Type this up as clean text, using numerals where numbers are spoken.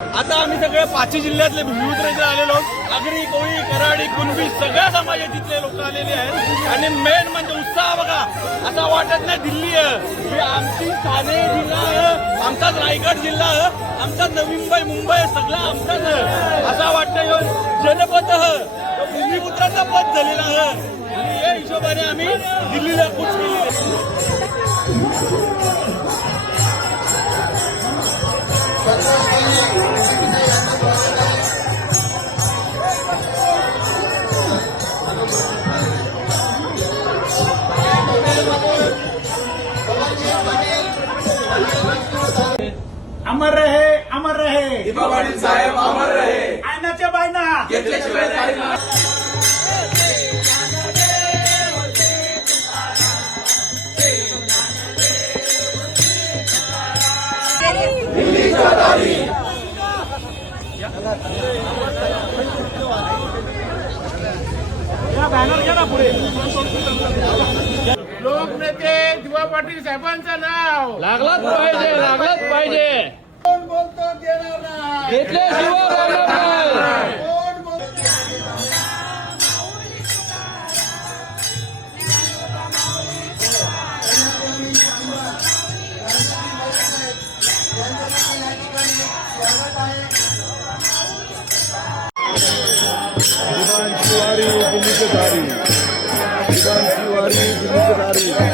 आता आम्ही सगळे पाचही जिल्ह्यातले विविध इथे आलेलो आहोत. आगरी, कोळी, कराडी, कुणबी सगळ्या समाजातले लोक आलेले आहेत. आणि मेन म्हणजे उत्साह बघा, असं वाटत नाही दिल्ली आहे ही आमची ठाणे जिल्हा आहे, आमचाच रायगड जिल्हा आहे, आमचाच नवी मुंबई सगळं आमचाच आहे. असा वाटतं जनपद भूमिपुत्राचा पद झालेला आहे. आणि या हिशोबाने आम्ही दिल्लीला कूच केली. अमर रहे, अमर रहे. दिपा पाटील साहेब अमर रहे. आयनाच्या बायना घेतल्याशिवाय जायना. दिल्लीच्या दारी. या बॅनर घ्या ना पुढे. लोकनेते दिवा पाटील साहेबांचं नाव लागलाच पाहिजे, लागलाच पाहिजे. कोण बोलतो देणार नाही. घेतल्याशिवाय राहणार नाही. कोण बोलतो शिवारी भूमिकेदारी, शिवारी भूमिकेदारी.